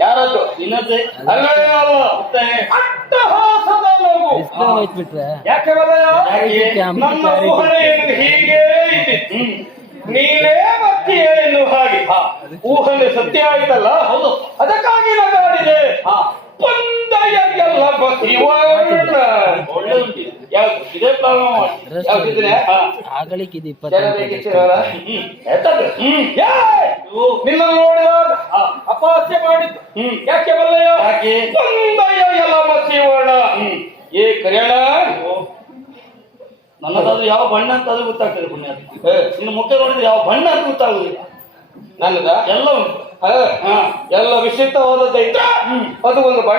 ಯಾರದ್ದು ಇನ್ನೊಂದೇ ಅಟ್ಟಹಾಸದ ನಗು. ಯಾಕೆ ನಮ್ಮ ಊಹನೆಯನ್ನು ಹೀಗೆ ಇದ್ದಿತ್ತು, ನೀನೇ ಬರ್ತೀಯ ಎನ್ನುವ ಹಾಗೆ ಊಹನೆ ಸತ್ಯ ಆಯ್ತಲ್ಲ. ಹೌದು, ಅದಕ್ಕಾಗಿ ನಗಾಡಿದೆ. ಪಂದಯ ಎಲ್ಲ ಬಸಿವಣ್ಣ ಒಳ್ಳೆ ಯಾವ್ದು ಇದೇ ಯಾವ್ದಿದ್ರೆ ನಿನ್ನ ನೋಡಿದಾಗ ಅಪಹಾಸ್ಯ ಮಾಡಿದ್ದು ಯಾಕೆ ಬಲ್ಲಯ್ಯ? ಯಾಕೆ ಪಂದಯ ಎಲ್ಲ ಬಸಿವಣ್ಣ ಏ ಕರ್ಯಾಣ. ನನ್ನದಾದ್ರು ಯಾವ ಬಣ್ಣ ಅಂತ ಅದು ಗೊತ್ತಾಗ್ತದೆ ಪುಣ್ಯ. ಇನ್ನು ಮುಖ ನೋಡಿದ್ರೆ ಯಾವ ಬಣ್ಣ ಅಂತ ಗೊತ್ತಾಗುದಿಲ್ಲ. ನನ್ನದ ಎಲ್ಲ ಉಂಟು, ಎಲ್ಲ ವಿಶಿಷ್ಟವಾದದ್ದೈತೆ. ಅದು ಒಂದು ಬಣ್ಣ